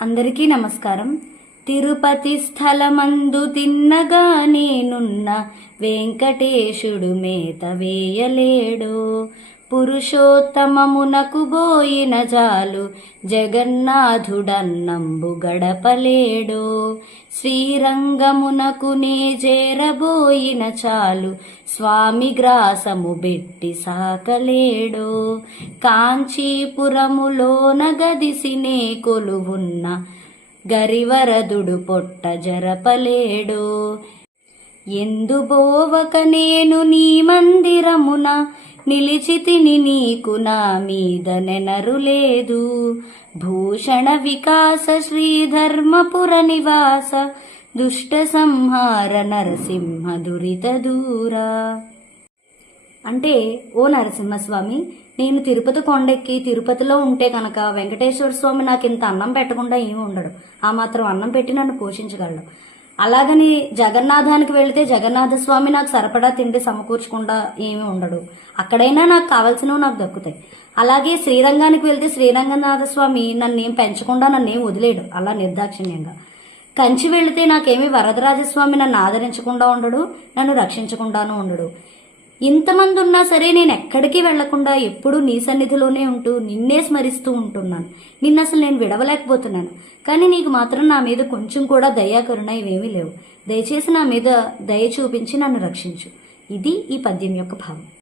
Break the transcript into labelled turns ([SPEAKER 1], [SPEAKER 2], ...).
[SPEAKER 1] అందరికీ నమస్కారం. తిరుపతి స్థలమందు తిన్నగా నేనున్న వెంకటేశుడు మేత వేయలేడు. పురుషోత్తమమునకు బోయిన జాలు జగన్నాథుడన్నంబు గడపలేడో. శ్రీరంగమునకు నే చేరబోయిన చాలు స్వామి గ్రాసము బెట్టి సాకలేడో. కాంచీపురములోన గదిసినే కొలువున్న గరివరదుడు పొట్ట జరపలేడో. ఎందుబోవక నేను నీ మందిరమున నిలిచితిని నీకు నా మీద నెనరు లేదు భూషణ వికాస శ్రీధర్మపుర నివాస దుష్ట సంహార నరసింహ దురిత దూరా. అంటే ఓ నరసింహస్వామి నేను తిరుపతి కొండెక్కి తిరుపతిలో ఉంటే కనుక వెంకటేశ్వర స్వామి నాకు ఇంత అన్నం పెట్టకుండా ఏమి ఉండడు. ఆ మాత్రం అన్నం పెట్టి నన్ను పోషించగలడు. అలాగని జగన్నాథానికి వెళితే జగన్నాథ స్వామి నాకు సరిపడా తిండి సమకూర్చకుండా ఏమీ ఉండడు. అక్కడైనా నాకు కావాల్సినవి నాకు దక్కుతాయి. అలాగే శ్రీరంగానికి వెళ్తే శ్రీరంగనాథ స్వామి నన్ను ఏం పెంచకుండా నన్ను ఏం వదిలేడు. అలా నిర్దాక్షిణ్యంగా. కంచి వెళితే నాకేమి వరదరాజస్వామి నన్ను ఆదరించకుండా ఉండడు నన్ను రక్షించకుండానూ ఉండడు. ఇంతమంది ఉన్నా సరే నేను ఎక్కడికి వెళ్ళకుండా ఎప్పుడూ నీ సన్నిధిలోనే ఉంటూ నిన్నే స్మరిస్తూ ఉంటున్నాను. నిన్ను అసలు నేను విడవలేకపోతున్నాను. కానీ నీకు మాత్రం నా మీద కొంచెం కూడా దయాకరుణ ఇవేమీ లేవు. దయచేసి నా మీద దయ చూపించి నన్ను రక్షించు. ఇది ఈ పద్యం యొక్క భావం.